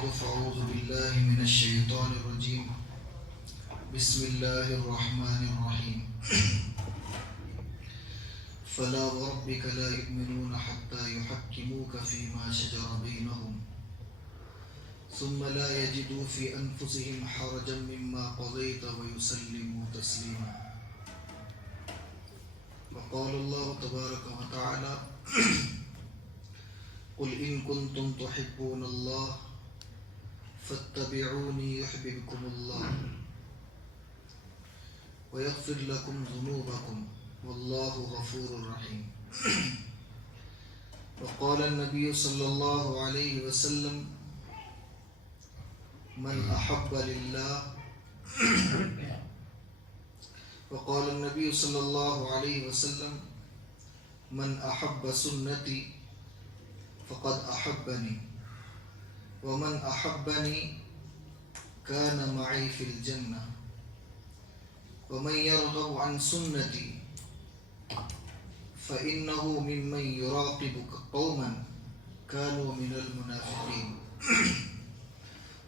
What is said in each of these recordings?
بعد فأعوذ بالله من الشيطان الرجيم بسم الله الرحمن الرحيم فلا وربك لا يؤمنون حتى يحكموك فيما شجر بينهم ثم لا يجدوا في أنفسهم حرجا مما قضيت ويسلموا تسليما. وقال الله تبارك وتعالى قل إن كنتم تحبون الله فاتبعوني يحببكم الله ويغفر لكم ذنوبكم والله غفور رحيم. وقال النبي صلى الله عليه وسلم من أحب لله وقال النبي صلى الله عليه وسلم من أحب سنتي فقد أحبني ومن أحبني كان معي في الجنة ومن يرغب عن سنتي فإنه ممن يراقب قوما كانوا من المنافقين.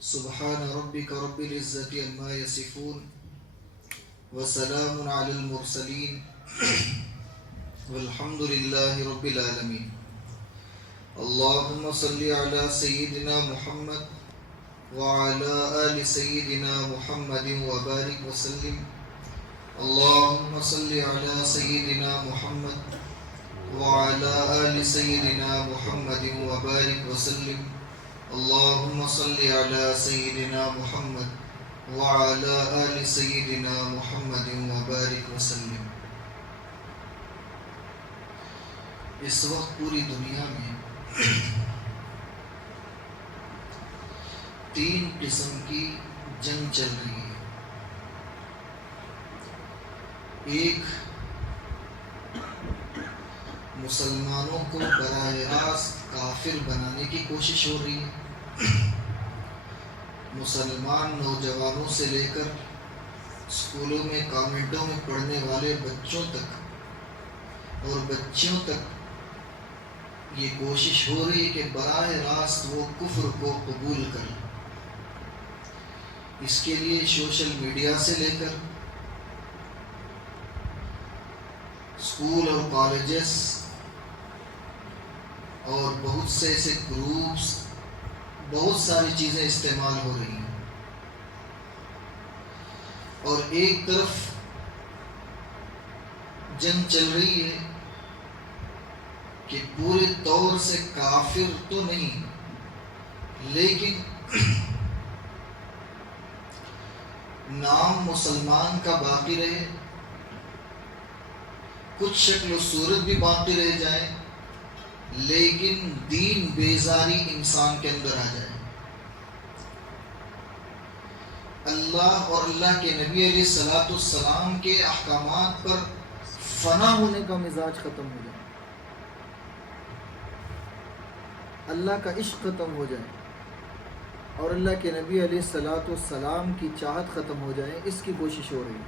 سبحان ربك رب العزة عما يصفون وسلام على المرسلين والحمد لله رب العالمين. اللهم صل على سيدنا محمد وعلى آل سيدنا محمد وبارك وسلم. اللهم صل على سيدنا محمد وعلى آل سيدنا محمد وبارك وسلم. اللهم صل على سيدنا محمد وعلى آل سيدنا محمد وبارك وسلم. اس وقت پوری دنیا میں تین قسم کی جنگ چل رہی ہے. ایک مسلمانوں کو براہ راست کافر بنانے کی کوشش ہو رہی ہے. مسلمان نوجوانوں سے لے کر اسکولوں میں کانوینٹوں میں پڑھنے والے بچوں تک اور بچیوں تک یہ کوشش ہو رہی ہے کہ براہ راست وہ کفر کو قبول کریں. اس کے لیے سوشل میڈیا سے لے کر اسکول اور کالجز اور بہت سے ایسے گروپس بہت ساری چیزیں استعمال ہو رہی ہیں. اور ایک طرف جنگ چل رہی ہے کہ پورے طور سے کافر تو نہیں لیکن نام مسلمان کا باقی رہے, کچھ شکل و صورت بھی باقی رہ جائے لیکن دین بیزاری انسان کے اندر آ جائے. اللہ اور اللہ کے نبی علیہ الصلوۃ والسلام کے احکامات پر فنا ہونے کا مزاج ختم ہو جائے, اللہ کا عشق ختم ہو جائے اور اللہ کے نبی علیہ الصلوۃ والسلام کی چاہت ختم ہو جائے, اس کی کوشش ہو رہی ہے.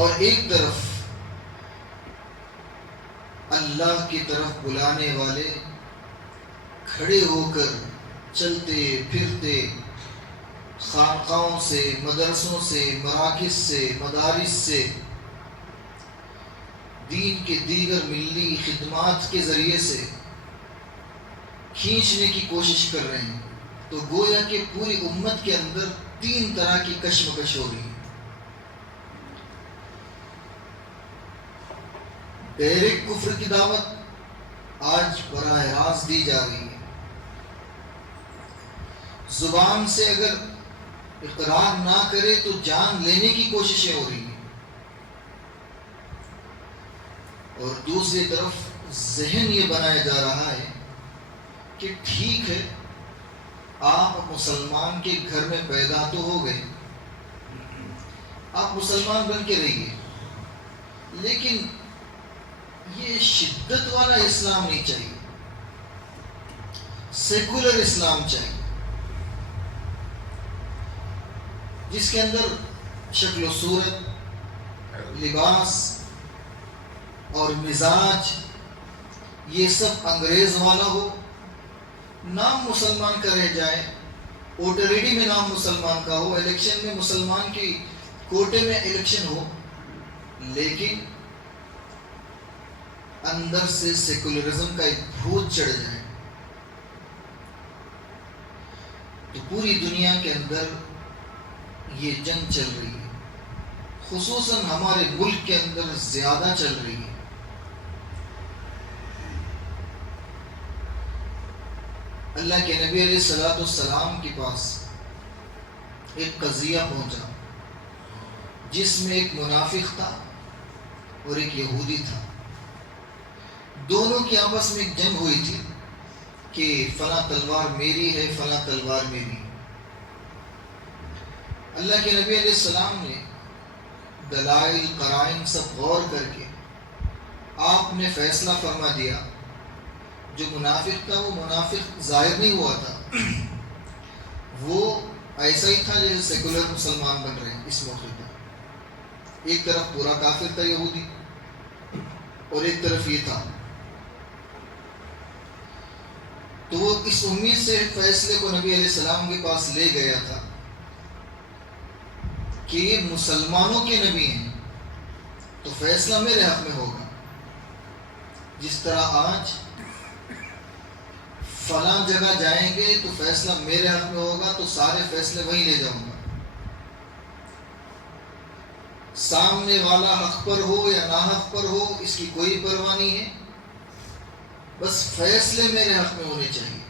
اور ایک طرف اللہ کی طرف بلانے والے کھڑے ہو کر چلتے پھرتے خانقاہوں سے, مدرسوں سے, مراکز سے, مدارس سے, دین کے دیگر ملی خدمات کے ذریعے سے کھینچنے کی کوشش کر رہے ہیں. تو گویا کہ پوری امت کے اندر تین طرح کی کشمکش ہو رہی ہے. ڈائریکٹ کفر کی دعوت آج براہ راست دی جا رہی ہے. زبان سے اگر اقرار نہ کرے تو جان لینے کی کوششیں ہو رہی ہیں. اور دوسری طرف ذہن یہ بنایا جا رہا ہے کہ ٹھیک ہے آپ مسلمان کے گھر میں پیدا تو ہو گئے, آپ مسلمان بن کے رہیے, لیکن یہ شدت والا اسلام نہیں چاہیے, سیکولر اسلام چاہیے جس کے اندر شکل و صورت, لباس اور مزاج یہ سب انگریز والا ہو نام مسلمان کا رہ جائے، ووٹر آئی ڈی میں نام مسلمان کا ہو، الیکشن میں مسلمان کی کوٹے میں الیکشن ہو، لیکن اندر سے سیکولرزم کا ایک بھوت چڑھ جائے، تو پوری دنیا کے اندر یہ جنگ چل رہی ہے، خصوصاً ہمارے ملک کے اندر زیادہ چل رہی ہے۔ اللہ کے نبی علیہ الصلوۃ والسلام کے پاس ایک قضیہ پہنچا جس میں ایک منافق تھا اور ایک یہودی تھا، دونوں کی آپس میں ایک جنگ ہوئی تھی کہ فلاں تلوار میری ہے، فلاں تلوار میری۔ اللہ کے نبی علیہ السلام نے دلائل قرائن سب غور کر کے آپ نے فیصلہ فرما دیا۔ جو منافق تھا وہ منافق ظاہر نہیں ہوا تھا، وہ ایسا ہی تھا جیسے سیکولر مسلمان بن رہے ہیں اس موقع پر۔ ایک طرف پورا کافر تھا یہودی اور ایک طرف یہ تھا، تو وہ اس امید سے فیصلے کو نبی علیہ السلام کے پاس لے گیا تھا کہ یہ مسلمانوں کے نبی ہیں تو فیصلہ میرے حق میں ہوگا، جس طرح آج فلاں جگہ جائیں گے تو فیصلہ میرے حق میں ہوگا تو سارے فیصلے وہیں لے جاؤں گا، سامنے والا حق پر ہو یا ناحق پر ہو اس کی کوئی پرواہ نہیں ہے، بس فیصلے میرے حق میں ہونے چاہیے۔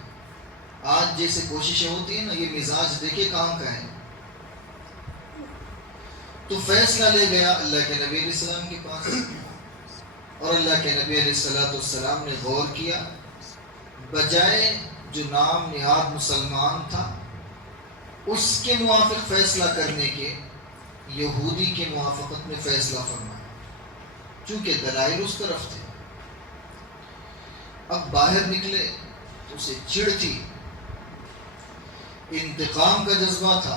آج جیسے کوششیں ہوتی ہیں نا، یہ مزاج دیکھے کہاں کا ہے۔ تو فیصلہ لے گیا اللہ کے نبی علیہ السلام کے پاس، اور اللہ کے نبی علیہ الصلوۃ والسلام نے غور کیا، بجائے جو نام نہاد مسلمان تھا اس کے موافق فیصلہ کرنے کے، یہودی کے موافقت میں فیصلہ فرمایا، چونکہ دلائل اس طرف تھے۔ اب باہر نکلے تو اسے چڑ تھی، انتقام کا جذبہ تھا،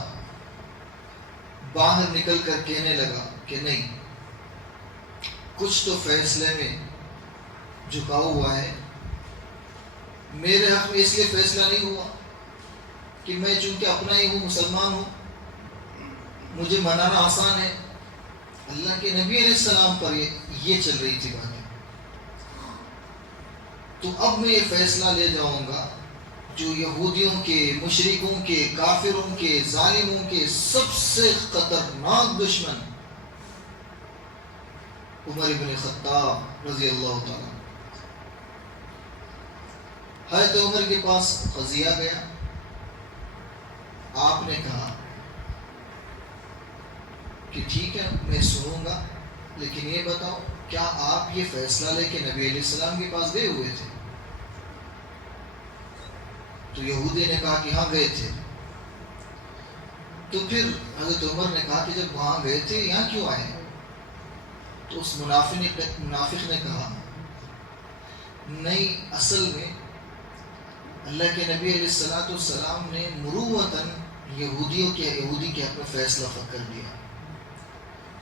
باہر نکل کر کہنے لگا کہ نہیں، کچھ تو فیصلے میں جھکاؤ ہوا ہے، میرے حق میں اس لیے فیصلہ نہیں ہوا کہ میں چونکہ اپنا ہی ہوں، مسلمان ہوں، مجھے منانا آسان ہے۔ اللہ کے نبی علیہ السلام پر یہ چل رہی تھی باتیں، تو اب میں یہ فیصلہ لے جاؤں گا جو یہودیوں کے، مشرکوں کے، کافروں کے، ظالموں کے سب سے خطرناک دشمن عمر بن خطاب رضی اللہ تعالیٰ، حضرت عمر کے پاس قضیہ گیا، آپ نے کہا کہ ٹھیک ہے میں سنوں گا، لیکن یہ بتاؤ کیا آپ یہ فیصلہ لے کے نبی علیہ السلام کے پاس گئے ہوئے تھے؟ تو یہودی نے کہا کہ ہاں گئے تھے۔ تو پھر حضرت عمر نے کہا کہ جب وہاں گئے تھے یہاں کیوں آئے؟ تو اس منافق نے کہا نہیں، اصل میں اللہ کے نبی علیہ الصلوۃ والسلام نے مروتاً یہودی کے حق میں فیصلہ کر دیا،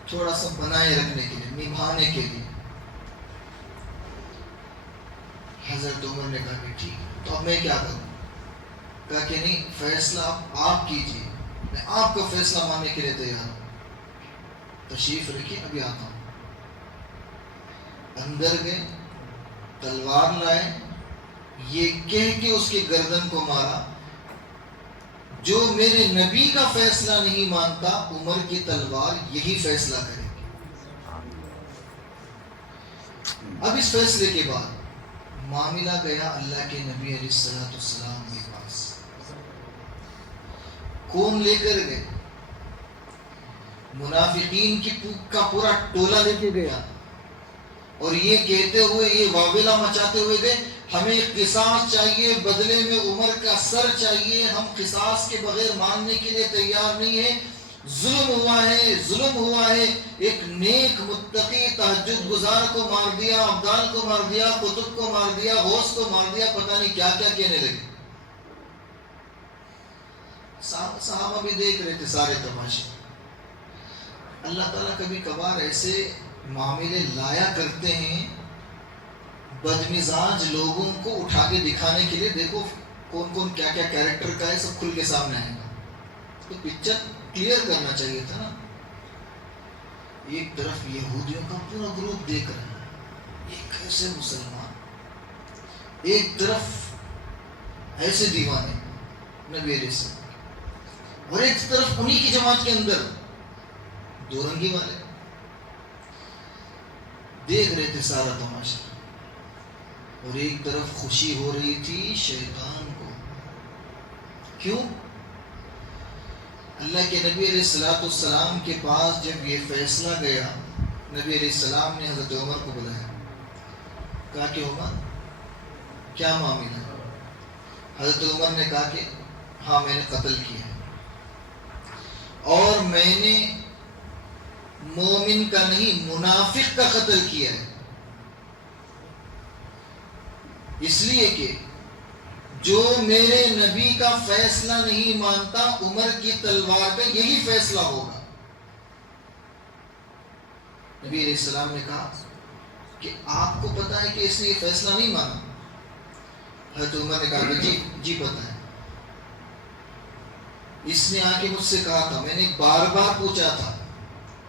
تھوڑا سا بنائے رکھنے کے لیے، نبھانے کے لیے۔ حضرت عمر نے کہا کہ ٹھیک، تو اب میں کیا کروں؟ کہا کہ نہیں، فیصلہ آپ کیجیے، میں آپ کا فیصلہ ماننے کے لیے تیار ہوں، تشریف رکھیے ابھی آتا ہوں۔ اندر گئے، تلوار لائے، یہ کہہ کے اس کی گردن کو مارا، جو میرے نبی کا فیصلہ نہیں مانتا عمر کی تلوار یہی فیصلہ کرے گی۔ اب اس فیصلے کے بعد معاملہ گیا اللہ کے نبی علیہ الصلوۃ والسلام کے پاس، کون لے کر گئے؟ منافقین کا پورا ٹولہ لے کے گیا، اور یہ کہتے ہوئے، یہ واویلا مچاتے ہوئے گئے، ہمیں قصاص چاہیے، بدلے میں عمر کا سر چاہیے، ہم قصاص کے بغیر ماننے کے لیے تیار نہیں ہیں، ظلم ہوا ہے، ایک نیک متقی تہجد گزار کو مار دیا، ابدال کو مار دیا، قطب کو مار دیا، غوث کو مار دیا، پتہ نہیں کیا کیا کہنے لگے۔ صحابہ بھی دیکھ رہے تھے سارے تماشے۔ اللہ تعالیٰ کبھی کبھار ایسے معاملے لایا کرتے ہیں بدمزاج لوگوں کو اٹھا کے دکھانے کے لیے، دیکھو کون کون کیا کیا کیریکٹر کا ہے سب کھل کے سامنے آئے گا. تو پکچر کلیئر کرنا چاہیے تھا نا. ایک طرف یہودیوں کا پورا گروپ دیکھ رہے ہیں یہ کیسے مسلمان, ایک طرف ایسے دیوانے نبی علیہ السلام, اور ایک طرف انہی کی جماعت کے اندر دو رنگی والے دیکھ رہے تھے سارا تماشا. اور ایک طرف خوشی ہو رہی تھی شیطان کو. کیوں؟ اللہ کے نبی علیہ السلام کے پاس جب یہ فیصلہ گیا, نبی علیہ السلام نے حضرت عمر کو بلایا, کہا کہ عمر کیا معاملہ ہے؟ حضرت عمر نے کہا کہ ہاں میں نے قتل کیا ہے, اور میں نے مومن کا نہیں منافق کا قتل کیا ہے, اس لیے کہ جو میرے نبی کا فیصلہ نہیں مانتا عمر کی تلوار کا یہی فیصلہ ہوگا. نبی علیہ السلام نے کہا کہ آپ کو پتا ہے کہ اس نے یہ فیصلہ نہیں مانا؟ حضرت عمر نے کہا کہ جی پتا ہے, اس نے آ کے مجھ سے کہا تھا, میں نے بار بار پوچھا تھا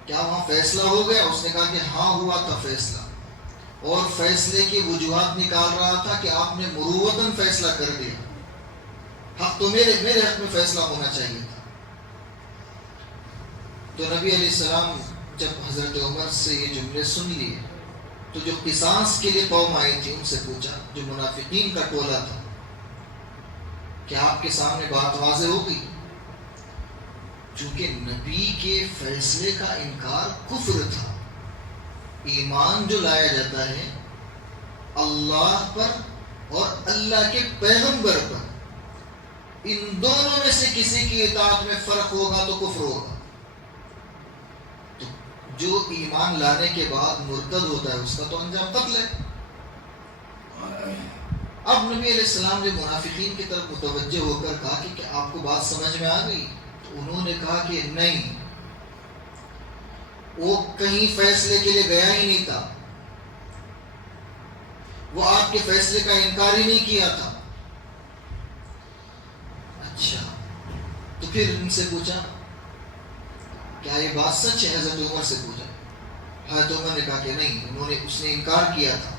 کیا وہاں فیصلہ ہو گیا؟ اس نے کہا کہ ہاں ہوا تھا فیصلہ, اور فیصلے کی وجوہات نکال رہا تھا کہ آپ نے مروتاً فیصلہ کر دیا, حق تو میرے حق میں فیصلہ ہونا چاہیے تھا. تو نبی علیہ السلام جب حضرت عمر سے یہ جملے سن لیے تو جو قصاص کے لیے قوم آئی تھی ان سے پوچھا, جو منافقین کا ٹولہ تھا, کہ آپ کے سامنے بات واضح ہو گئی؟ چونکہ نبی کے فیصلے کا انکار کفر تھا. ایمان جو لایا جاتا ہے اللہ پر اور اللہ کے پیغمبر پر, ان دونوں میں سے کسی کی اطاعت میں فرق ہوگا تو کفر ہوگا. تو جو ایمان لانے کے بعد مرتد ہوتا ہے اس کا تو انجام قتل ہے. اب نبی علیہ السلام نے منافقین کی طرف متوجہ ہو کر کہا کہ کیا آپ کو بات سمجھ میں آ گئی؟ تو انہوں نے کہا کہ نہیں, وہ کہیں فیصلے کے لیے گیا ہی نہیں تھا, وہ آپ کے فیصلے کا انکار ہی نہیں کیا تھا. اچھا, تو پھر ان سے پوچھا کیا یہ بات سچ ہے؟ حضرت عمر سے پوچھا. حضرت عمر نے کہا کہ نہیں, اس نے انکار کیا تھا.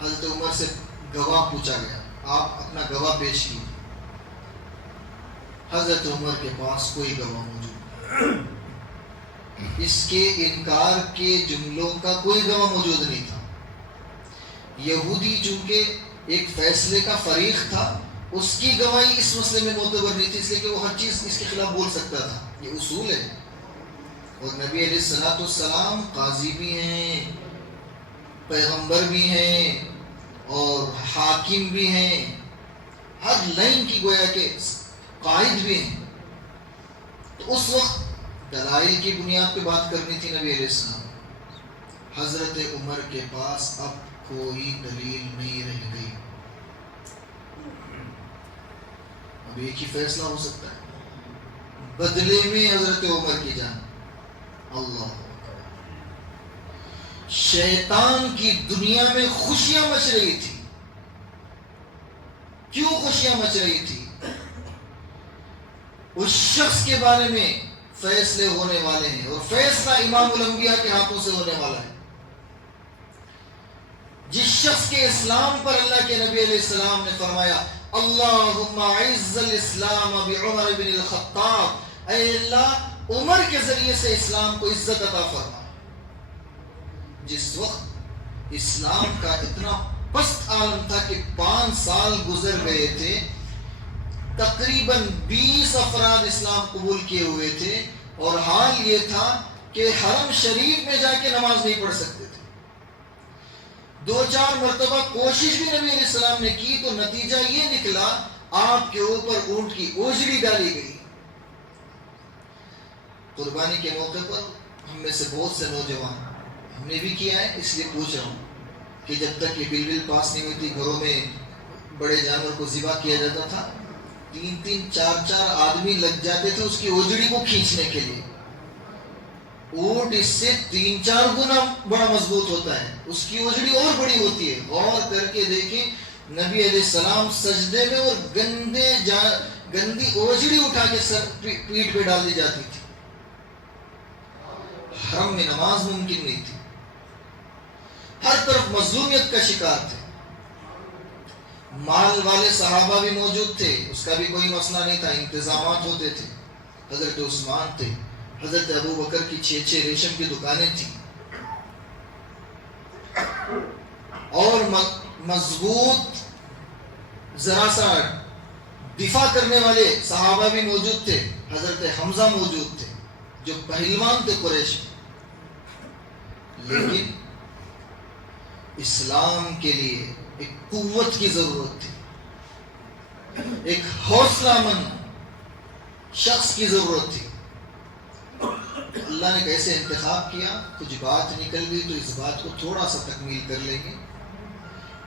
حضرت عمر سے گواہ پوچھا گیا, آپ اپنا گواہ پیش کیے. حضرت عمر کے پاس کوئی گواہ موجود, اس کے انکار کے جملوں کا کوئی گواہ موجود نہیں تھا. یہودی چونکہ ایک فیصلے کا فریق تھا, اس کی گواہی اس مسئلے میں معتبر نہیں تھی, اس لیے کہ وہ ہر چیز اس کے خلاف بول سکتا تھا. یہ اصول ہے. اور نبی علیہ السلام قاضی بھی ہیں, پیغمبر بھی ہیں, اور حاکم بھی ہیں, ہر لائن کی گویا کہ قائد بھی ہیں. تو اس وقت دلائل کی بنیاد پہ بات کرنی تھی نبی علیہ السلام. حضرت عمر کے پاس اب کوئی دلیل نہیں رہ گئی. اب ایک ہی فیصلہ ہو سکتا ہے, بدلے میں حضرت عمر کی جان. اللہ شیطان کی دنیا میں خوشیاں مچ رہی تھی. کیوں خوشیاں مچ رہی تھی؟ اس شخص کے بارے میں فیصلے ہونے والے ہیں, اور فیصلہ امام الانبیاء کے ہاتھوں سے ہونے والا ہے. جس شخص کے اسلام پر اللہ کے نبی علیہ السلام نے فرمایا اللہم اعز الاسلام بعمر بن الخطاب, اے اللہ عمر کے ذریعے سے اسلام کو عزت عطا فرما. جس وقت اسلام کا اتنا پست عالم تھا کہ 5 سال گزر گئے تھے, تقریباً 20 افراد اسلام قبول کیے ہوئے تھے, اور حال یہ تھا کہ حرم شریف میں جا کے نماز نہیں پڑھ سکتے تھے. 2-4 مرتبہ کوشش بھی نبی علیہ السلام نے کی تو نتیجہ یہ نکلا آپ کے اوپر اونٹ کی اوجڑی ڈالی گئی. قربانی کے موقع پر ہم میں سے بہت سے نوجوان, ہم نے بھی کیا ہے, اس لیے پوچھ رہا ہوں کہ جب تک یہ بل پاس نہیں ہوئی تھی گھروں میں بڑے جانور کو ذبح کیا جاتا تھا, 3-3 4-4 آدمی لگ جاتے تھے اس کی اوجڑی کو کھینچنے کے لیے. اونٹ اس سے 3-4 گنا بڑا مضبوط ہوتا ہے, اس کی اوجڑی اور بڑی ہوتی ہے. غور کر کے دیکھیں نبی علیہ السلام سجدے میں اور گندی اوجڑی اٹھا کے سر پیٹھ پہ ڈال دی جاتی تھی. حرم میں نماز ممکن نہیں تھی. ہر طرف مظلومیت کا شکار تھے. مال والے صحابہ بھی موجود تھے, اس کا بھی کوئی مسئلہ نہیں تھا, انتظامات ہوتے تھے. حضرت عثمان تھے, حضرت ابو بکر کی 6 ریشم کی دکانیں تھیں, اور مضبوط ذرا سا دفاع کرنے والے صحابہ بھی موجود تھے. حضرت حمزہ موجود تھے جو پہلوان تھے قریش میں. لیکن اسلام کے لیے ایک قوت کی ضرورت تھی, ایک حوصلہ مند شخص کی ضرورت تھی. اللہ نے کیسے انتخاب کیا؟ کچھ بات نکل گئی تو اس بات کو تھوڑا سا تکمیل کر لیں گے.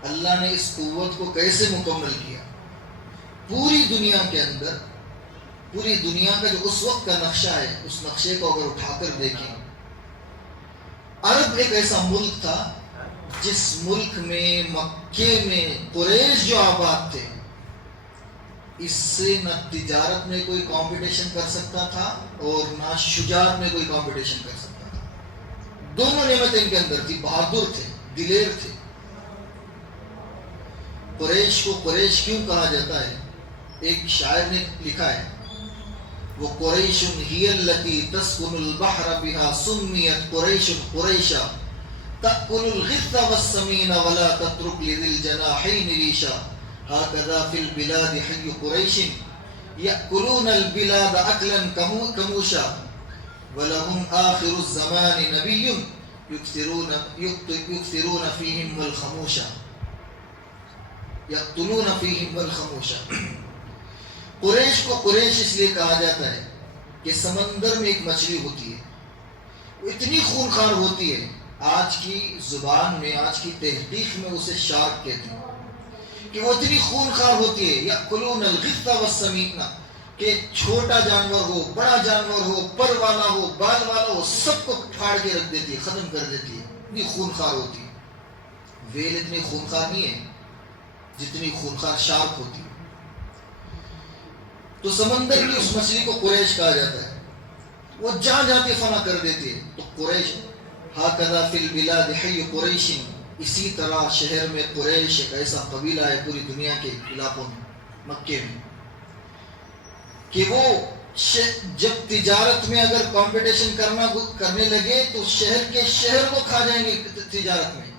اللہ نے اس قوت کو کیسے مکمل کیا؟ پوری دنیا کے اندر, پوری دنیا کا جو اس وقت کا نقشہ ہے, اس نقشے کو اگر اٹھا کر دیکھیں, عرب ایک ایسا ملک تھا جس ملک میں, مکے میں قریش جو آباد تھے, اس سے نہ تجارت میں کوئی کمپٹیشن کر سکتا تھا اور نہ شجاعت میں کوئی کمپٹیشن کر سکتا تھا. دونوں نعمتیں ان کے اندر تھی. بہادر تھے, دلیر تھے. قریش کو قریش کیوں کہا جاتا ہے؟ ایک شاعر نے لکھا ہے, وہ قریش ہی التی تسکن البحر بها سمیت قریش قریشا تأکل الغث والسمین ولا تترک لذی الجناحین ریشا هكذا في البلاد حي قريش يأكلون البلاد أكلا كموشا ولهم آخر الزمان نبي يكثرون فيهم الخموشا يقتلون فيهم الخموشا. قریش کو قریش اس لیے کہا جاتا ہے کہ سمندر میں ایک مچھلی ہوتی ہے, وہ اتنی خونخوار ہوتی ہے, آج کی زبان میں, آج کی تحقیق میں اسے شارک کہتے ہیں, کہ وہ اتنی خونخوار ہوتی ہے. یأکلون الغث والسمین, کہ چھوٹا جانور ہو, بڑا جانور ہو, پر والا ہو, بال والا ہو, سب کو پھاڑ کے رکھ دیتی ہے, ختم کر دیتی ہے. اتنی خونخوار ہوتی ہے. ویل اتنی خونخوار نہیں ہے جتنی خونخوار شارک ہوتی ہے. تو سمندر کی اس مچھلی کو قریش کہا جاتا ہے. وہ جا کے فنا کر دیتی ہے. تو قریش ہاکذا فی البلاد حی قریش, اسی طرح شہر میں قریش ایک ایسا قبیلہ ہے پوری دنیا کے علاقوں میں, مکے میں, کہ وہ جب تجارت میں اگر کمپٹیشن کرنے لگے تو شہر کے شہر کو کھا جائیں گے. تجارت میں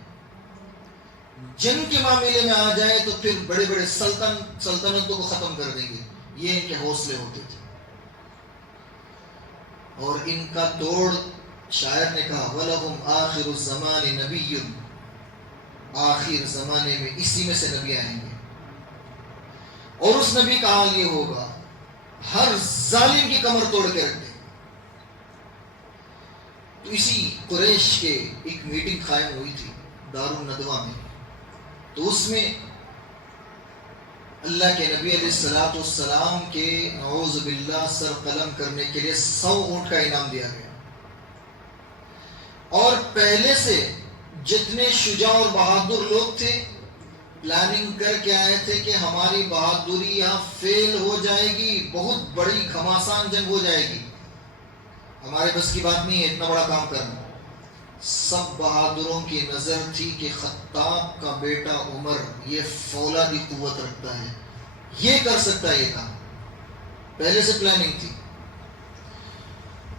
جنگ کے معاملے میں آ جائیں تو پھر بڑے بڑے سلطنتوں کو ختم کر دیں گے. یہ ان کے حوصلے ہوتے تھے. اور ان کا توڑ, شاعر نے کہا وَلَهُمْ آخِرُ الزَّمَانِ نَبِيٌّ, آخر زمانے میں اسی میں سے نبی آئیں گے, اور اس نبی کا حال یہ ہوگا ہر ظالم کی کمر توڑ کے رکھ دیں. تو اسی قریش کے ایک میٹنگ قائم ہوئی تھی دار الندوہ میں. تو اس میں اللہ کے نبی علیہ السلام کے نعوذ باللہ سر قلم کرنے کے لیے 100 اونٹ کا انعام دیا گیا. اور پہلے سے جتنے شجاع اور بہادر لوگ تھے پلاننگ کر کے آئے تھے کہ ہماری بہادری یہاں فیل ہو جائے گی, بہت بڑی گھماسان جنگ ہو جائے گی, ہمارے بس کی بات نہیں ہے اتنا بڑا کام کرنا. سب بہادروں کی نظر تھی کہ خطاب کا بیٹا عمر یہ فولادی قوت رکھتا ہے, یہ کر سکتا ہے یہ کام. پہلے سے پلاننگ تھی.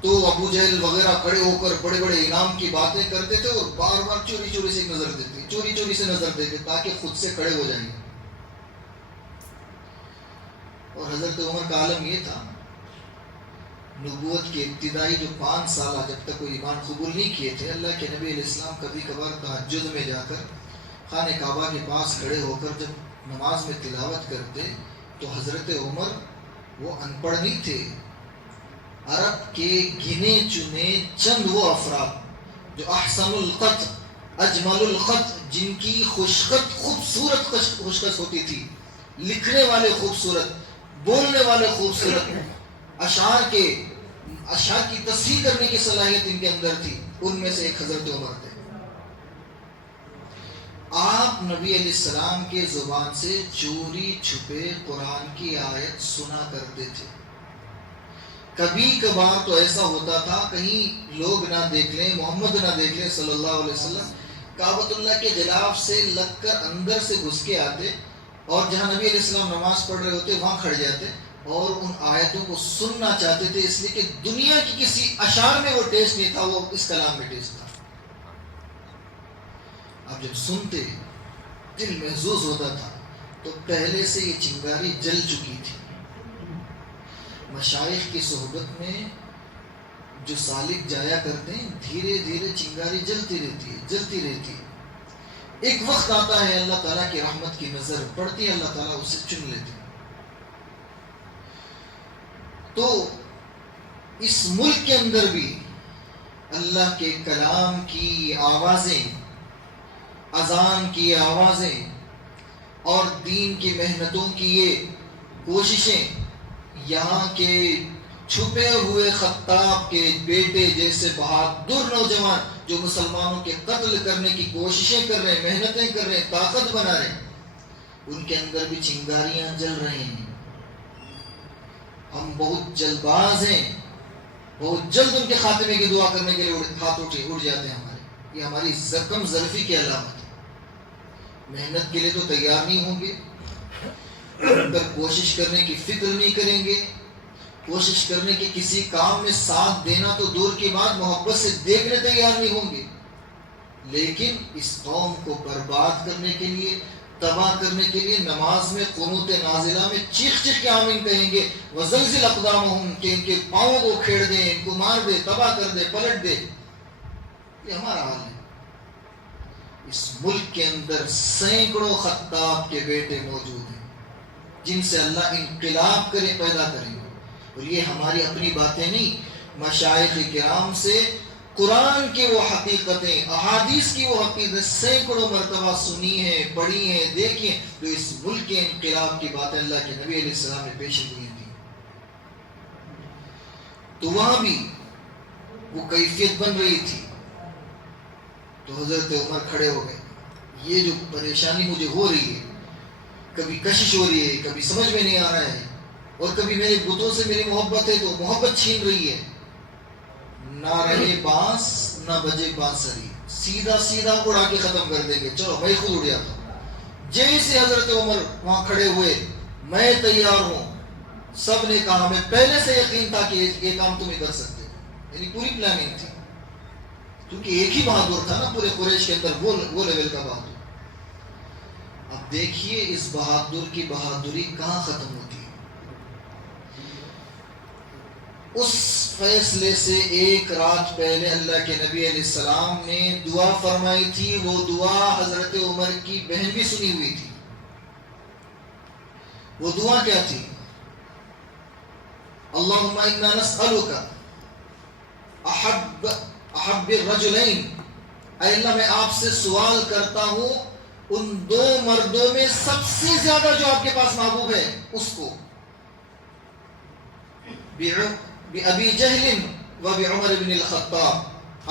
تو ابو جہل وغیرہ کھڑے ہو کر بڑے بڑے انعام کی باتیں کرتے تھے اور بار بار چوری سے نظر دیتے, چوری سے نظر دیتے تاکہ خود سے کھڑے ہو جائیں. اور حضرت عمر کا عالم یہ تھا, نبوت کے ابتدائی جو 5 سالہ جب تک کوئی ایمان قبول نہیں کیے تھے, اللہ کے نبی علیہ السلام کبھی کبھار تہجد میں جا کر خانہ کعبہ کے پاس کھڑے ہو کر جب نماز میں تلاوت کرتے تو حضرت عمر وہ ان پڑھ نہیں تھے. عرب کے گنے چنے چند وہ افراد جو احسن الخط اجمل الخط, جن کی خوشخط خوبصورت خوشخط ہوتی تھی, لکھنے والے خوبصورت, بولنے والے خوبصورت, اشعار کی تصحیح کرنے کی صلاحیت ان کے اندر تھی, ان میں سے ایک حضرت عمر تھے. آپ نبی علیہ السلام کے زبان سے چوری چھپے قرآن کی آیت سنا کرتے تھے. کبھی کبھار تو ایسا ہوتا تھا کہیں لوگ نہ دیکھ لیں، محمد نہ دیکھ لیں صلی اللہ علیہ وسلم، کعبۃ اللہ کے غلاف سے لگ کر اندر سے گھس کے آتے اور جہاں نبی علیہ السلام نماز پڑھ رہے ہوتے وہاں کھڑ جاتے اور ان آیتوں کو سننا چاہتے تھے، اس لیے کہ دنیا کی کسی اشعار میں وہ ٹیسٹ نہیں تھا، وہ اس کلام میں ٹیسٹ تھا. اب جب سنتے دل محظوظ ہوتا تھا تو پہلے سے یہ چنگاری جل چکی تھی. مشائخ کی صحبت میں جو سالک جایا کرتے ہیں دھیرے دھیرے چنگاری جلتی رہتی ہے. ایک وقت آتا ہے اللہ تعالیٰ کی رحمت کی نظر پڑتی ہے، اللہ تعالیٰ اسے چن لیتے ہیں. تو اس ملک کے اندر بھی اللہ کے کلام کی آوازیں، اذان کی آوازیں اور دین کی محنتوں کی یہ کوششیں، یہاں کے چھپے ہوئے خطاب کے بیٹے جیسے بہادر نوجوان جو مسلمانوں کے قتل کرنے کی کوششیں کر رہے ہیں، محنتیں کر رہے ہیں، طاقت بنا رہے ہیں، ان کے اندر بھی چنگاریاں جل رہی ہیں. ہم بہت جلد باز ہیں، بہت جلد ان کے خاتمے کی دعا کرنے کے لیے ہاتھ اٹھ جاتے ہیں ہمارے. یہ ہماری زکم ظرفی کی علامت ہے. محنت کے لیے تو تیار نہیں ہوں گے، پر کوشش کرنے کی فکر نہیں کریں گے، کوشش کرنے کے کسی کام میں ساتھ دینا تو دور کی بات، محبت سے دیکھنے تیار نہیں ہوں گے. لیکن اس قوم کو برباد کرنے کے لیے، تباہ کرنے کے لیے نماز میں قنوت نازلہ میں چیخ چیخ کے آمین کہیں گے. وزلزل اقدامہم، کہ ان کے پاؤں کو کھیڑ دیں، ان کو مار دے، تباہ کر دے، پلٹ دے. یہ ہمارا حال ہے. اس ملک کے اندر سینکڑوں خطاب کے بیٹے موجود ہیں جن سے اللہ انقلاب پیدا کریں گے. اور یہ ہماری اپنی باتیں نہیں، مشائخ کرام سے قرآن کی وہ حقیقتیں، احادیث کی وہ حقیقتیں سینکڑوں مرتبہ سنی ہیں، پڑھی ہیں، دیکھی ہیں. تو اس ملک کے انقلاب کی باتیں اللہ کے نبی علیہ السلام نے پیش کی تھی. تو وہاں بھی وہ کیفیت بن رہی تھی. تو حضرت عمر کھڑے ہو گئے. یہ جو پریشانی مجھے ہو رہی ہے، کبھی کشش ہو رہی ہے، کبھی سمجھ میں نہیں آ رہا ہے، اور کبھی میرے بتوں سے میری محبت ہے تو محبت چھین رہی ہے. نہ رہے بانس نہ بجے بانسری، سیدھا سیدھا اڑا کے ختم کر دیں گے. چلو میں خود اڑ جاتا ہوں. جیسے حضرت عمر وہاں کھڑے ہوئے، میں تیار ہوں. سب نے کہا، ہمیں پہلے سے یقین تھا کہ یہ کام تم ہی کر سکتے. یعنی پوری پلاننگ تھی، کیونکہ ایک ہی بہادر تھا نا پورے قریش کے اندر، وہ لیول کا بہادر. اب دیکھیے اس بہادر کی بہادری کہاں ختم ہوتی ہے. اس فیصلے سے ایک رات پہلے اللہ کے نبی علیہ السلام نے دعا فرمائی تھی. وہ دعا حضرت عمر کی بہن بھی سنی ہوئی تھی. وہ دعا کیا تھی؟ اللہم انا نسألک احب الرجلین، اے اللہ میں آپ سے سوال کرتا ہوں ان دو مردوں میں سب سے زیادہ جو آپ کے پاس محبوب ہے اس کو، بأبی جہل و بعمر بن الخطاب،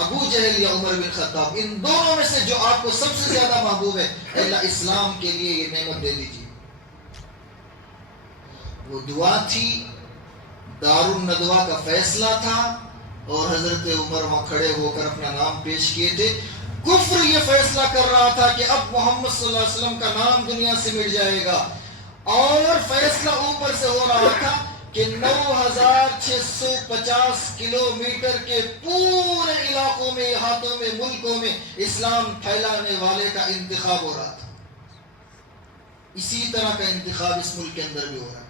ابو جہل یا عمر بن خطاب، ان دونوں میں سے جو آپ کو سب سے زیادہ محبوب ہے، اے اللہ اسلام کے لیے یہ نعمت دے دیجیے. وہ دعا تھی، دار الندوہ کا فیصلہ تھا، اور حضرت عمر وہاں کھڑے ہو کر اپنا نام پیش کیے تھے. کفر یہ فیصلہ کر رہا تھا کہ اب محمد صلی اللہ علیہ وسلم کا نام دنیا سے مٹ جائے گا، اور فیصلہ اوپر سے ہو رہا تھا کہ 9650 کلومیٹر کے پورے علاقوں میں، ہاتھوں میں، ملکوں میں اسلام پھیلانے والے کا انتخاب ہو رہا تھا. اسی طرح کا انتخاب اس ملک کے اندر بھی ہو رہا ہے.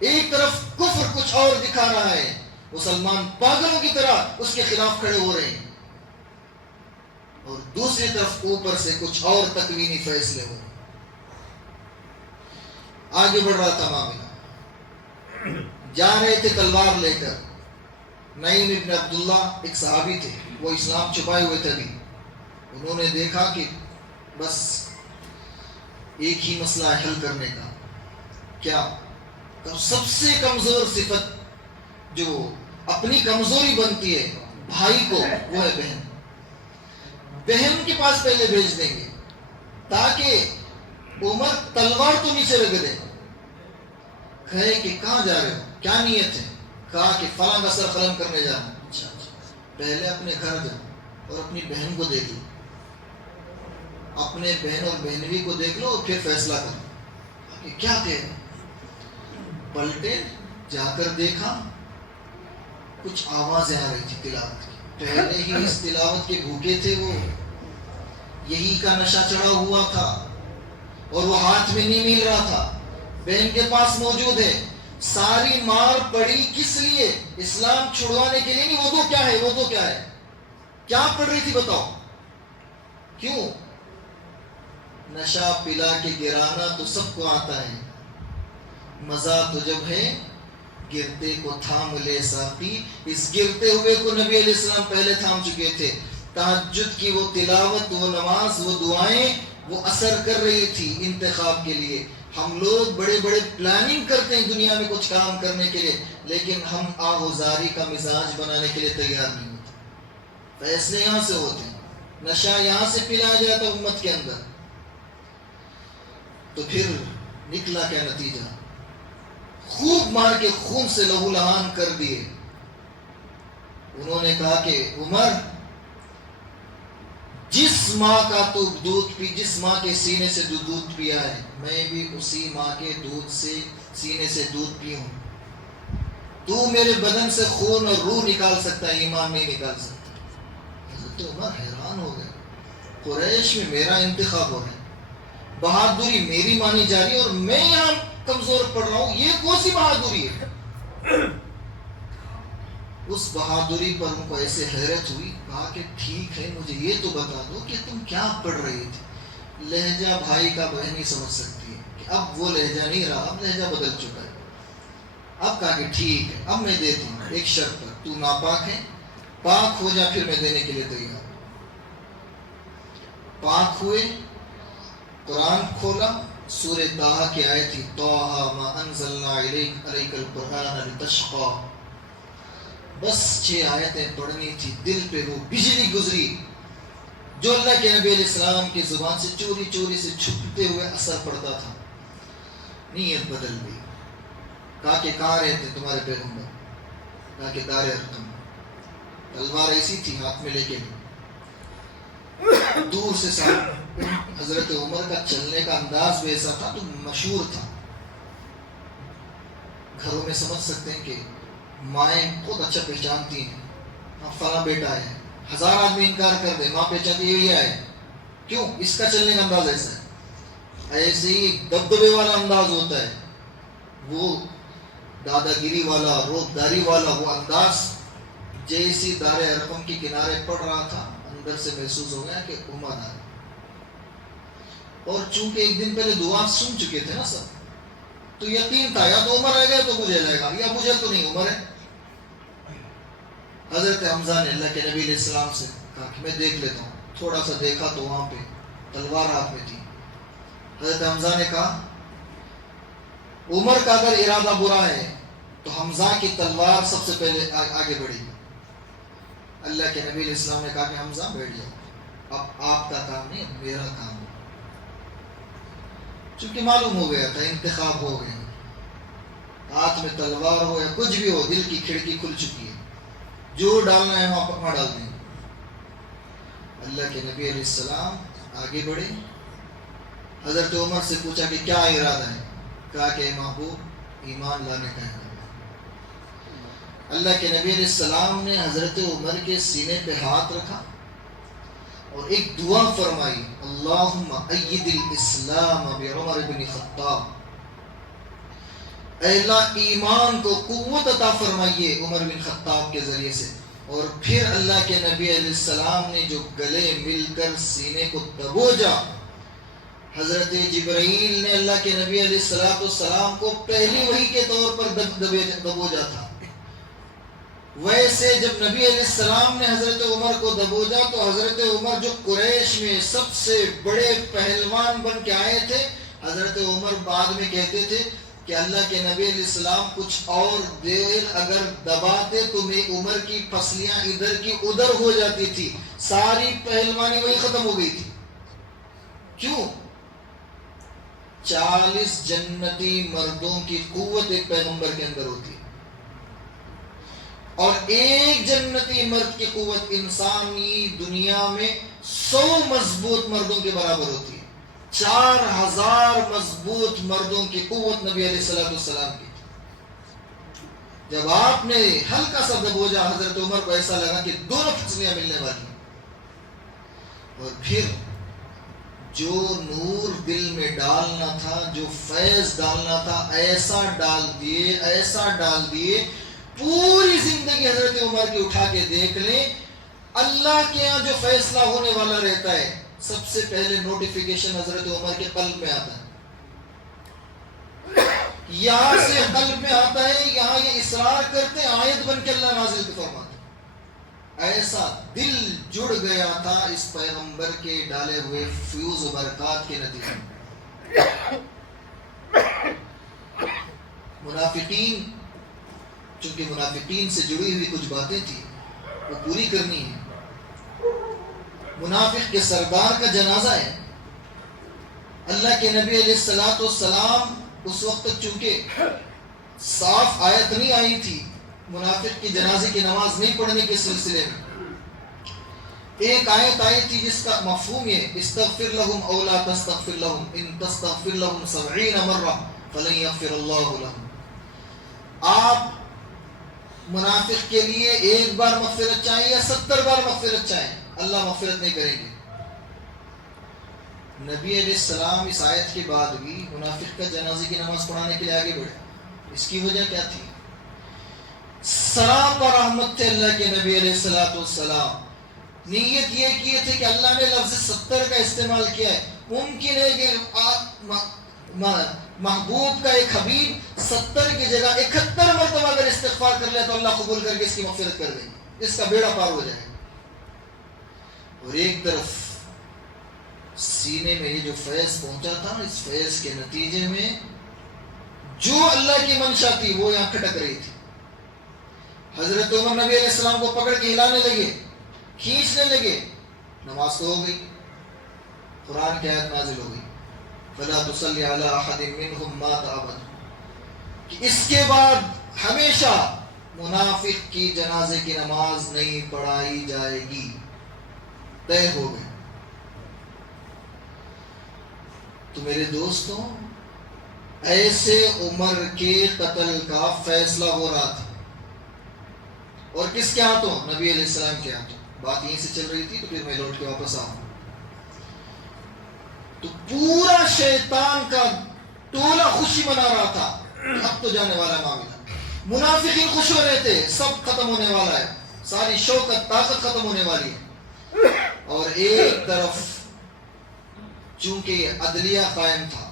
ایک طرف کفر کچھ اور دکھا رہا ہے، مسلمان پاگلوں کی طرح اس کے خلاف کھڑے ہو رہے ہیں، اور دوسری طرف اوپر سے کچھ اور تکوینی فیصلے ہو رہے ہیں. آگے بڑھ رہا تھا معاملہ. جا رہے تھے تلوار لے کر. نعیم ابن عبداللہ ایک صحابی تھے، وہ اسلام چھپائے ہوئے تھے. انہوں نے دیکھا کہ بس ایک ہی مسئلہ حل کرنے کا. کیا؟ سب سے کمزور صفت جو اپنی کمزوری بنتی ہے بھائی کو، وہ ہے بہن. بہن کے پاس پہلے بھیج دیں گے. تاکہ عمر تلوار تو نیچے رکھ دے. کہے کہ کہاں جا رہے ہو, کیا نیت ہے؟ کہا کہ فلاں کا سر قلم کرنے جا رہا ہوں. اچھا پہلے اپنے گھر جاؤ اور اپنی بہن کو دیکھ لو, اپنے بہن اور بہنوی کو دیکھ لو اور پھر فیصلہ کرو کہ کیا کہے. پلٹے, جا کر دیکھا کچھ آوازیں آ رہی تھی تلاوت کی. پہلے ہی اس تلاوت کے بھوکے تھے وہ, یہی کا نشہ چڑھا ہوا تھا اور وہ ہاتھ میں نہیں مل رہا تھا, بہن کے پاس موجود ہے. ساری مار پڑی کس لیے؟ اسلام چھڑوانے کے لیے نہیں. وہ تو کیا ہے, وہ تو کیا ہے, کیا پڑھ رہی تھی بتاؤ؟ کیوں؟ نشہ پلا کے گرانا تو سب کو آتا ہے, مزہ تو جب ہے گرتے کو تھام لے ساقی. اس گرتے ہوئے کو نبی علیہ السلام پہلے تھام چکے تھے. تہجد کی وہ تلاوت, وہ نماز, وہ دعائیں, وہ اثر کر رہی تھی انتخاب کے لیے. ہم لوگ بڑے بڑے پلاننگ کرتے ہیں دنیا میں کچھ کام کرنے کے لیے, لیکن ہم آہوزاری کا مزاج بنانے کے لیے تیار نہیں ہوتے. فیصلے یہاں سے ہوتے ہیں, نشہ یہاں سے پلایا جاتا ہے امت کے اندر. تو پھر نکلا کیا نتیجہ؟ خوب مار کے خون سے لہو لہان کر دیے. انہوں نے کہا کہ عمر, جس ماں کا تو دودھ پی, جس ماں کے سینے سے دودھ پیا ہے, میں بھی اسی ماں کے دودھ سے سینے سے دودھ پی ہوں. تو میرے بدن سے خون اور روح نکال سکتا ہے, ایمان نہیں نکال سکتا. حضرت عمر حیران ہو گئے, قریش میں میرا انتخاب ہو رہا ہے, بہادری میری مانی جا رہی ہے اور میں یہاں کمزور پڑ رہا ہوں, یہ کون سی بہادری ہے؟ اس بہادری پر ان کو ایسے حیرت ہوئی. کہا کہ ٹھیک ہے, مجھے یہ تو بتا دو کہ تم کیا پڑھ رہی تھی. لہجہ بھائی کا بہن ہی سمجھ سکتی ہے کہ اب وہ لہجہ نہیں رہا, اب لہجہ بدل چکا ہے. اب کہا کہ ٹھیک ہے, اب میں دیتی ہوں ایک شرط پر, تو ناپاک ہے, پاک ہو جا, پھر میں دینے کے لیے تیار. پاک ہوئے, قرآن کھولا, سورہ طٰہٰ کی آیت تھی, طٰہٰ ما انزلنا علیک القرآن لتشقیٰ. بس 6 آیتیں پڑھنی تھی, دل پہ وہ بجلی گزری جو اللہ کے نبی علیہ السلام کی زبان سے چوری چوری سے چھپتے ہوئے اثر پڑتا تھا. نیت بدل گئی. کہا کہ کہاں رہتے تمہارے پیغمبر؟ کہا کہ دار ارقم. تلوار ایسی تھی ہاتھ میں لے کے, دور سے ساتھ. حضرت عمر کا چلنے کا انداز بھی ایسا تھا تو مشہور تھا. گھروں میں سمجھ سکتے ہیں کہ مائیں بہت اچھا پہچانتی ہیں, فلاں بیٹا ہے, 1000 آدمی انکار کر دے, ماں پہچانتی یہ ہے. کیوں؟ اس کا چلنے کا انداز ایسا ہے. ایسے ہی دبدبے والا انداز ہوتا ہے, وہ دادا گیری والا, روبداری والا وہ انداز. جیسی دار ارقم کی کنارے پڑ رہا تھا, اندر سے محسوس ہو گیا کہ عمر آ. اور چونکہ ایک دن پہلے دعا سن چکے تھے نا سب, تو یقین تھا یا تو عمر رہ گیا تو مجھے جائے گا, یا مجھے تو نہیں, عمر ہے. حضرت حمزہ نے اللہ کے نبی علیہ السلام سے کہا کہ میں دیکھ لیتا ہوں. تھوڑا سا دیکھا تو وہاں پہ تلوار ہاتھ میں تھی. حضرت حمزہ نے کہا عمر کا اگر ارادہ برا ہے تو حمزہ کی تلوار سب سے پہلے آگے بڑھی. اللہ کے نبی علیہ السلام نے کہا کہ حمزہ بیٹھ جاؤ, اب آپ کا کام نہیں, اب میرا کام ہے. چونکہ معلوم ہو گیا تھا انتخاب ہو گیا, ہاتھ میں تلوار ہو یا کچھ بھی ہو, دل کی کھڑکی کھل چکی ہے, جو ڈالنا ہے وہاں ڈال دیں. اللہ کے نبی علیہ السلام آگے بڑھے. حضرت عمر سے پوچھا کہ کیا ارادہ ہے؟ کہا کہ محبوب ایمان لانے کا ہے. اللہ کے نبی علیہ السلام نے حضرت عمر کے سینے پہ ہاتھ رکھا اور ایک دعا فرمائی, اللہم اید الاسلام بعمر بن خطاب. اے اللہ ایمان کو قوت عطا فرمائیے عمر بن خطاب کے ذریعے سے. اور پھر اللہ کے نبی علیہ السلام نے جو گلے مل کر سینے کو دبوجا, حضرت جبرائیل نے اللہ کے نبی علیہ السلام کو پہلی وحی کے طور پر دبوجا تھا. ویسے جب نبی علیہ السلام نے حضرت عمر کو دبوجا تو حضرت عمر جو قریش میں سب سے بڑے پہلوان بن کے آئے تھے, حضرت عمر بعد میں کہتے تھے کہ اللہ کے نبی علیہ السلام کچھ اور دیر اگر دباتے تو میں عمر کی پسلیاں ادھر کی ادھر ہو جاتی تھی, ساری پہلوانی وہی ختم ہو گئی تھی. کیوں؟ 40 جنتی مردوں کی قوت ایک پیغمبر کے اندر ہوتی ہے، اور ایک جنتی مرد کی قوت انسانی دنیا میں 100 مضبوط مردوں کے برابر ہوتی ہے۔ 4000 مضبوط مردوں کی قوت نبی علیہ السلام کی۔ جب آپ نے ہلکا سا دبوجا، حضرت عمر کو ایسا لگا کہ دونوں پھسلیاں ملنے والی ہیں، اور پھر جو نور دل میں ڈالنا تھا، جو فیض ڈالنا تھا، ایسا ڈال دیے پوری زندگی حضرت عمر کی اٹھا کے دیکھ لیں، اللہ کے ہاں جو فیصلہ ہونے والا رہتا ہے سب سے پہلے نوٹیفیکیشن حضرت عمر کے قلب میں آتا ہے، یہاں سے قلب میں آتا ہے، یہاں یہ اصرار کرتے ہیں، آیت بن کے اللہ نازل فرماتا ہے۔ ایسا دل جڑ گیا تھا اس پیغمبر کے ڈالے ہوئے فیوز و برکات کے نتیجے میں۔ منافقین، چونکہ منافقین سے جڑی ہوئی کچھ باتیں تھیں وہ پوری کرنی ہے۔ منافق کے سردار کا جنازہ ہے، اللہ کے نبی علیہ السلام اس وقت تک چونکہ صاف آیت نہیں آئی تھی منافق کی جنازے کی نماز نہیں پڑھنے کے سلسلے میں، ایک آیت آئی تھی جس کا مفہوم یہ استغفر لهم او لا تستغفر لهم ان تستغفر لهم 70 مرہ فلن یغفر اللہ لهم۔ آپ منافق کے لیے ایک بار مغفرت چاہیں یا 70 بار مغفرت چاہیں، اللہ مغفرت نہیں کریں گے۔ نبی علیہ السلام اس آیت کے بعد بھی منافق کا جنازے کی نماز پڑھانے کے لیے آگے بڑھے۔ اس کی وجہ کیا تھی؟ سلام و رحمت تھے اللہ کے نبی علیہ السلام، نیت یہ کی تھی کہ اللہ نے لفظ 70 کا استعمال کیا ہے، ممکن ہے کہ محبوب کا ایک حبیب 70 کی جگہ 71 مرتبہ اگر استغفار کر لے تو اللہ قبول کر کے اس کی مغفرت کر دیں گے، اس کا بیڑا پار ہو جائے گا۔ اور ایک طرف سینے میں یہ جو فیض پہنچا تھا، اس فیض کے نتیجے میں جو اللہ کی منشا تھی وہ یہاں کھٹک رہی تھی۔ حضرت عمر نبی علیہ السلام کو پکڑ کے ہلانے لگے، کھینچنے لگے، نماز تو ہو گئی، قرآن کی آیت نازل ہو گئی فَلَا تُصَلِّ عَلَىٰ أَحَدٍ مِّنْهُمْ مَاتَ أَبَدًا، کہ اس کے بعد ہمیشہ منافق کی جنازے کی نماز نہیں پڑھائی جائے گی، طے ہو گئے۔ تو میرے دوستوں، ایسے عمر کے قتل کا فیصلہ ہو رہا تھا، اور کس کے ہاتھوں؟ نبی علیہ السلام کے ہاتھوں۔ بات یہیں سے چل رہی تھی تو پھر میں لوٹ کے واپس آؤں۔ تو پورا شیطان کا ٹولہ خوشی منا رہا تھا، اب تو جانے والا معاملہ، منافقین خوش ہو رہے تھے، سب ختم ہونے والا ہے، ساری شوکت طاقت ختم ہونے والی ہے۔ اور ایک طرف چونکہ عدلیہ قائم تھا،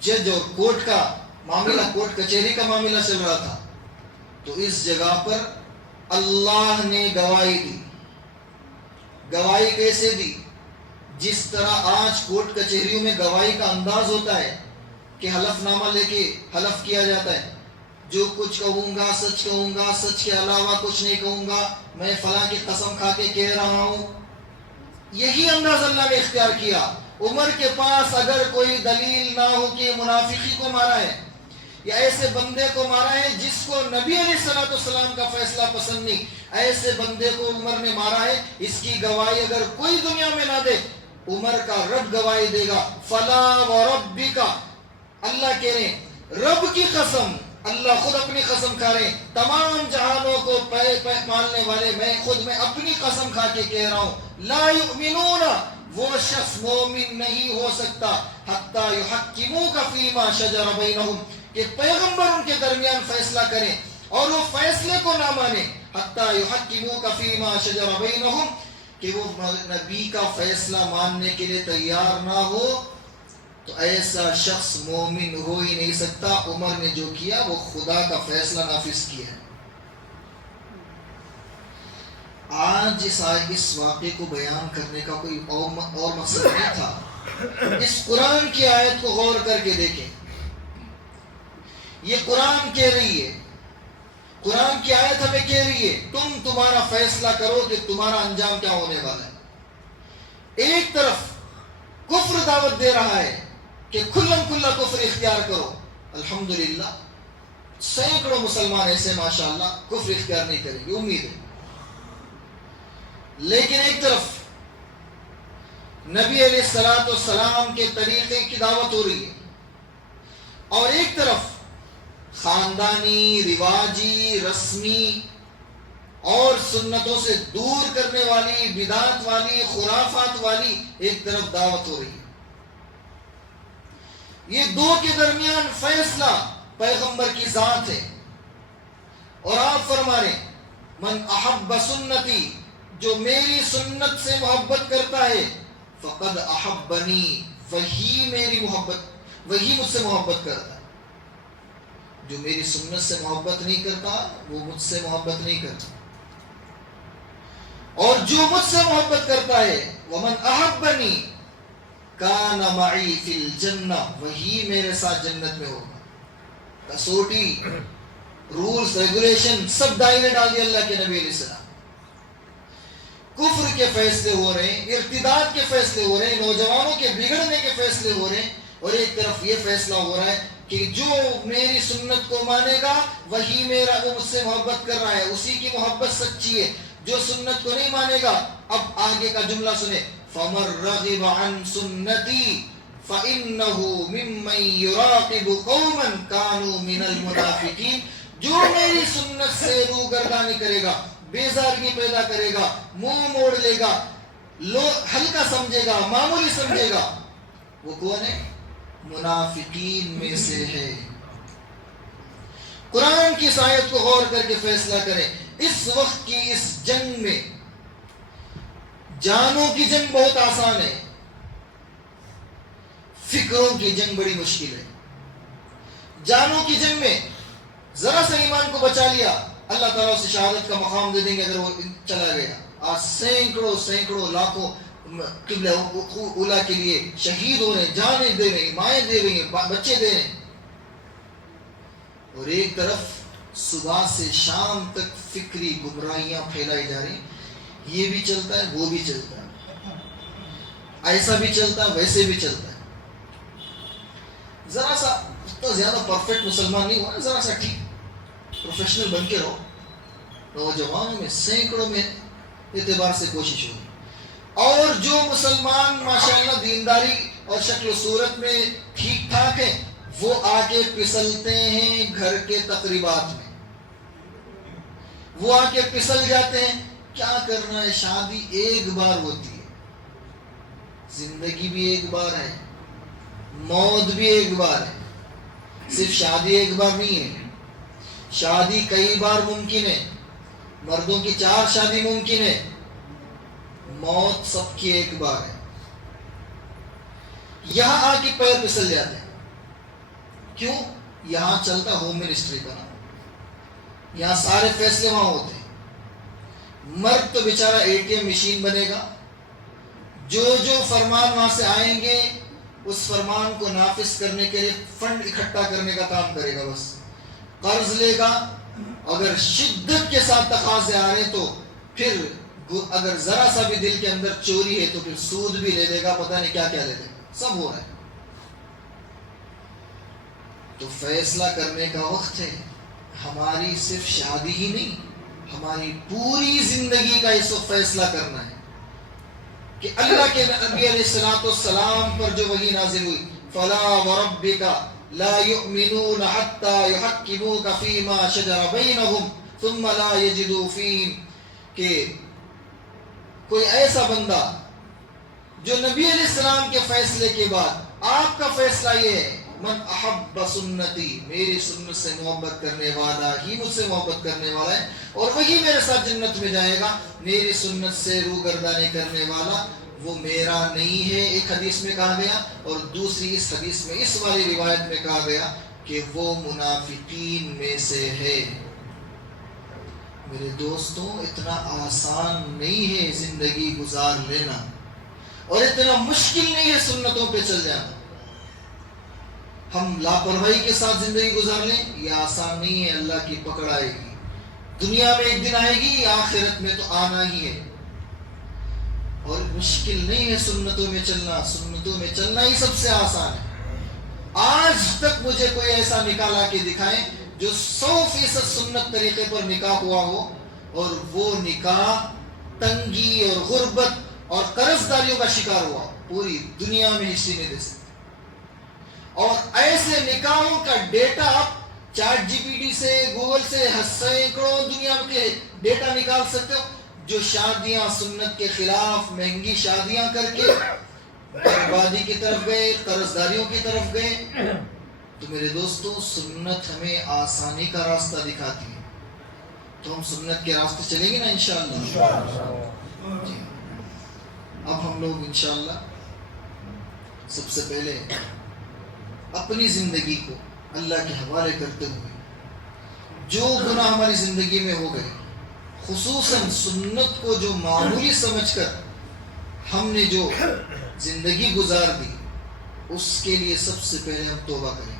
جج اور کورٹ کا معاملہ، کورٹ کچہری کا معاملہ چل رہا تھا، تو اس جگہ پر اللہ نے گواہی دی۔ گواہی کیسے دی؟ جس طرح آج کورٹ کچہریوں میں گواہی کا انداز ہوتا ہے کہ حلف نامہ لے کے حلف کیا جاتا ہے، جو کچھ کہوں گا، سچ کے علاوہ کچھ نہیں کہوں گا، میں فلاں کی قسم کھا کے کہہ رہا ہوں۔ یہی انداز اللہ نے اختیار کیا۔ عمر کے پاس اگر کوئی دلیل نہ ہو کہ منافقی کو مارا ہے یا ایسے بندے کو مارا ہے جس کو نبی علیہ السلام کا فیصلہ پسند نہیں، ایسے بندے کو عمر نے مارا ہے، اس کی گواہی اگر کوئی دنیا میں نہ دے، عمر کا رب گواہی دے گا۔ فلا وربک، اللہ کہہ رہے ہیں رب کی قسم، اللہ خود اپنی قسم کھا رہے ہیں، تمام جہانوں کو پالنے والے میں اپنی قسم کھا کے کہہ رہا ہوں، لا یؤمنون، وہ شخص مومن نہیں ہو سکتا حتی یحکموک فیما شجر بینہم، کہ پیغمبر ان کے درمیان فیصلہ کریں اور وہ فیصلے کو نہ مانے، حتی یحکموک فیما شجر بینہم، کہ وہ نبی کا فیصلہ ماننے کے لیے تیار نہ ہو، تو ایسا شخص مومن ہو ہی نہیں سکتا۔ عمر نے جو کیا وہ خدا کا فیصلہ نافذ کیا ہے۔ آج اس واقعے کو بیان کرنے کا کوئی اور مقصد نہیں تھا۔ اس قرآن کی آیت کو غور کر کے دیکھیں، یہ قرآن کہہ رہی ہے، قرآن کی آیت ہمیں کہہ رہی ہے تمہارا فیصلہ کرو کہ تمہارا انجام کیا ہونے والا ہے۔ ایک طرف کفر دعوت دے رہا ہے کہ کھلم کھلا کفر اختیار کرو، الحمدللہ سینکڑوں مسلمان ایسے ماشاءاللہ کفر اختیار نہیں کریں گے، امید ہے۔ لیکن ایک طرف نبی علیہ السلام کے طریقے کی دعوت ہو رہی ہے، اور ایک طرف خاندانی، رواجی، رسمی اور سنتوں سے دور کرنے والی، بدعت والی، خرافات والی ایک طرف دعوت ہو رہی ہے۔ یہ دو کے درمیان فیصلہ پیغمبر کی ذات ہے، اور آپ فرما رہے من احب سنتی، جو میری سنت سے محبت کرتا ہے، فقد احبنی، وہی مجھ سے محبت کرتا ہے۔ جو میری سنت سے محبت نہیں کرتا وہ مجھ سے محبت نہیں کرتا، اور جو مجھ سے محبت کرتا ہے ومن احبنی کان معی فی الجنہ، وہی میرے ساتھ جنت میں ہوگا۔ کسوٹی، رولز، ریگولیشن سب دائرے ڈال دیا اللہ کے نبی علیہ السلام۔ کفر کے فیصلے ہو رہے ہیں، ارتداد کے فیصلے ہو رہے ہیں، نوجوانوں کے بگڑنے کے فیصلے ہو رہے ہیں، اور ایک طرف یہ فیصلہ ہو رہا ہے کہ جو میری سنت کو مانے گا وہی میرا، وہ مجھ سے محبت کر رہا ہے، اسی کی محبت سچی ہے۔ جو سنت کو نہیں مانے گا، اب آگے کا جملہ سنیں، فَمَن رَغِبَ عَن سُنَّتِي فَإِنَّهُ مِمَّن يُرَاقِبُ قَوْمًا كَانُوا مِنَ الْمُنَافِقِينَ، جو میری سنت سے روگردانی کرے گا، بیزارگی پیدا کرے گا، منہ موڑ لے گا، ہلکا سمجھے گا، معمولی سمجھے گا، وہ کون ہے؟ منافقین میں سے ہے۔ قرآن کی اس آیت کو غور کر کے فیصلہ کریں۔ اس وقت کی اس جنگ میں، جانوں کی جنگ بہت آسان ہے، فکروں کی جنگ بڑی مشکل ہے۔ جانوں کی جنگ میں ذرا سا ایمان کو بچا لیا، اللہ تعالیٰ اسے شہادت کا مقام دے دیں گے اگر وہ چلا گیا۔ آج سینکڑوں لاکھوں قبلہ اولا کے لیے شہید ہو رہے ہیں، جانیں دے رہے ہیں، مائیں دے رہے ہیں، بچے دے رہے ہیں، اور ایک طرف صبح سے شام تک فکری گمراہیاں پھیلائی جا رہی ہیں۔ یہ بھی چلتا ہے، وہ بھی چلتا ہے، ایسا بھی چلتا ہے، ویسے بھی چلتا ہے۔ ذرا سا اتنا زیادہ پرفیکٹ مسلمان نہیں ہوا، ذرا سا ٹھیک پروفیشنل بن کے رہو۔ نوجوانوں میں سینکڑوں میں اعتبار سے کوشش ہوگی، اور جو مسلمان ماشاءاللہ دینداری اور شکل و صورت میں ٹھیک ٹھاک ہیں، وہ آگے پھسلتے ہیں گھر کے تقریبات میں، وہ آگے پھسل جاتے ہیں۔ کیا کرنا ہے، شادی ایک بار ہوتی ہے، زندگی بھی ایک بار ہے، موت بھی ایک بار ہے، صرف شادی ایک بار نہیں ہے، شادی کئی بار ممکن ہے، مردوں کی 4 شادی ممکن ہے، موت سب کی ایک بار ہے۔ یہاں آ کے پیر پھسل جاتے ہیں، کیوں؟ یہاں چلتا ہوم منسٹری کا نام، یہاں سارے فیصلے وہاں ہوتے ہیں۔ مرد تو بیچارہ ATM مشین بنے گا، جو فرمان وہاں سے آئیں گے اس فرمان کو نافذ کرنے کے لیے فنڈ اکٹھا کرنے کا کام کرے گا، بس قرض لے گا، اگر شدت کے ساتھ تقاضے آ رہے تو پھر اگر ذرا سا بھی دل کے اندر چوری ہے تو پھر سود بھی لے لے گا، پتہ نہیں کیا کیا لے لے گا، سب ہو رہا ہے۔ تو فیصلہ کرنے کا وقت ہے، ہماری صرف شادی ہی نہیں، ہماری پوری زندگی کا اس وقت فیصلہ کرنا ہے کہ اللہ کے نبی علیہ السلام پر جو وحی نازل ہوئی، فَلَا وَرَبِّكَ لَا يُؤْمِنُونَ حَتَّى يُحَكِّمُوكَ فِي مَا شَجَرَ بَيْنَهُمْ ثُمَّ لَا يَجِدُوا فِيهِمْ، کہ کوئی ایسا بندہ جو نبی علیہ السلام کے فیصلے کے بعد آپ کا فیصلہ یہ ہے، من احب سنتی، میری سنت سے محبت کرنے والا ہی مجھ سے محبت کرنے والا ہے، اور وہی میرے ساتھ جنت میں جائے گا، میری سنت سے روگردانی کرنے والا وہ میرا نہیں ہے، ایک حدیث میں کہا گیا، اور دوسری اس حدیث میں، اس والی روایت میں کہا گیا کہ وہ منافقین میں سے ہے۔ میرے دوستوں، اتنا آسان نہیں ہے زندگی گزار لینا، اور اتنا مشکل نہیں ہے سنتوں پہ چل جانا۔ ہم لاپرواہی کے ساتھ زندگی گزار لیں، یہ آسان نہیں ہے، اللہ کی پکڑ آئے گی، دنیا میں ایک دن آئے گی، آخرت میں تو آنا ہی ہے۔ اور مشکل نہیں ہے سنتوں میں چلنا، سنتوں میں چلنا ہی سب سے آسان ہے۔ آج تک مجھے کوئی ایسا نکاح لا کے دکھائیں جو 100% سنت طریقے پر نکاح ہوا ہو اور وہ نکاح تنگی اور غربت اور قرض داریوں کا شکار ہوا، پوری دنیا میں ہسٹری میں دے سکتے۔ اور ایسے نکاحوں کا ڈیٹا آپ چیٹ جی پی ٹی سے، گوگل سے سینکڑوں دنیا کے ڈیٹا نکال سکتے ہو، جو شادیاں سنت کے خلاف مہنگی شادیاں کر کے بربادی کی طرف گئے، قرض داریوں کی طرف گئے۔ تو میرے دوستوں، سنت ہمیں آسانی کا راستہ دکھاتی ہے، تو ہم سنت کے راستے چلیں گے نا انشاءاللہ۔ جی اب ہم لوگ انشاءاللہ سب سے پہلے اپنی زندگی کو اللہ کے حوالے کرتے ہوئے جو گناہ ہماری زندگی میں ہو گئے، خصوصاً سنت کو جو معمولی سمجھ کر ہم نے جو زندگی گزار دی، اس کے لیے سب سے پہلے ہم توبہ کریں۔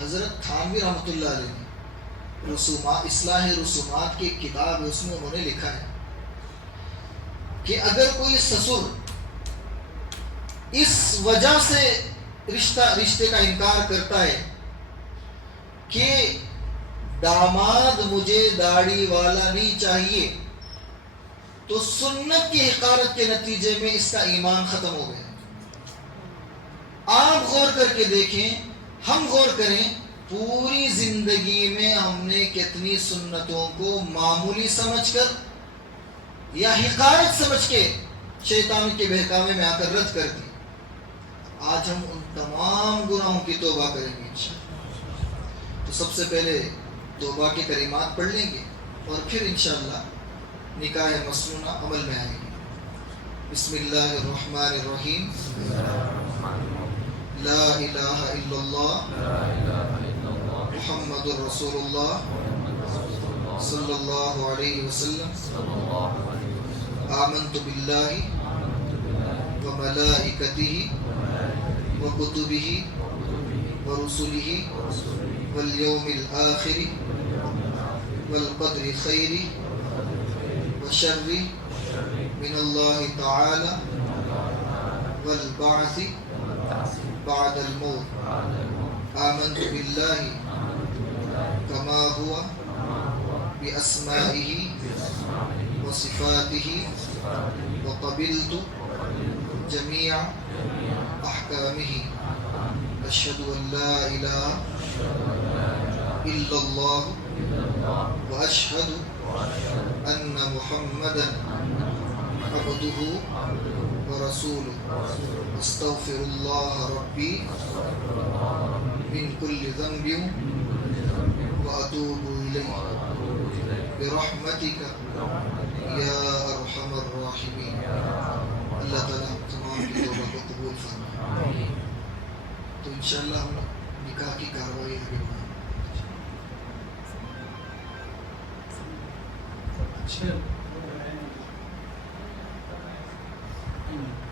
حضرت تھانوی رحمۃ اللہ علیہ نے اصلاح رسومات کی ایک کتاب ہے، اس میں انہوں نے لکھا ہے کہ اگر کوئی سسر اس وجہ سے رشتے کا انکار کرتا ہے کہ داماد مجھے داڑھی والا نہیں چاہیے، تو سنت کی حقارت کے نتیجے میں اس کا ایمان ختم ہو گیا۔ آپ غور کر کے دیکھیں، ہم غور کریں، پوری زندگی میں ہم نے کتنی سنتوں کو معمولی سمجھ کر یا حقارت سمجھ کے شیطان کے بہکاوے میں آ کر رد کر دی۔ آج ہم ان تمام گناہوں کی توبہ کریں گے انشاءاللہ۔ تو سب سے پہلے توبہ کے کلمات پڑھ لیں گے اور پھر انشاءاللہ نکاح مسنونہ عمل میں آئیں گے۔ بسم اللہ الرحمن الرحیم۔ لا الہ الا اللہ محمد رسول اللہ صلی اللہ علیہ وسلم۔ آمنت باللہ وملائکتہ وکتبہ ورسلہ والیوم الآخر والقدر خیر وشر من اللہ تعالی والبعث بعد الموت۔ آمنت باللہ کما ہوا باسمائہ وصفاتہ وقبلت جمیع احکامہ۔ اشہد ان لا الہ الا اللہ واشہد ان محمدا عبدہ ورسولہ۔ استغفر اللہ ربی من کل ذنب واتوب الیہ برحمتک یا ارحم الراحمین۔ اللہ تعالیٰ تمام کی توبہ کو قبول فرمائے۔ تو انشاءاللہ ہم نکاح کی کارروائی آگے بڑھائیں۔ اچھا